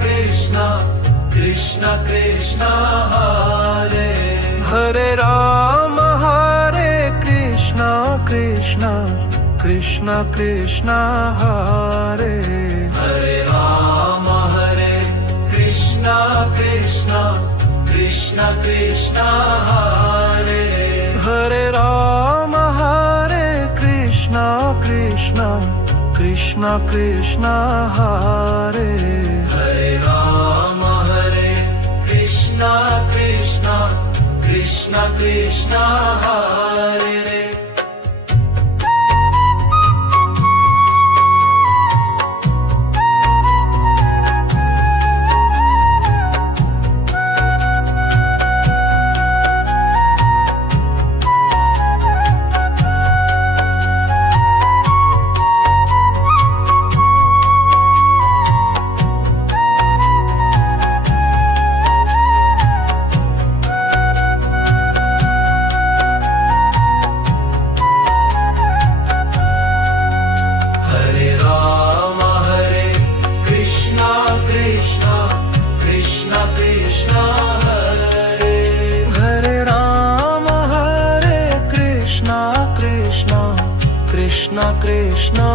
Krishna Krishna Krishna Hare Hare Krishna Krishna Krishna Krishna Hare Hare Rama Krishna Krishna Krishna Krishna Hare Hare Rama Krishna Krishna Krishna Krishna Hare Hare Rama Krishna Krishna Krishna Krishna Hare Krishna Krishna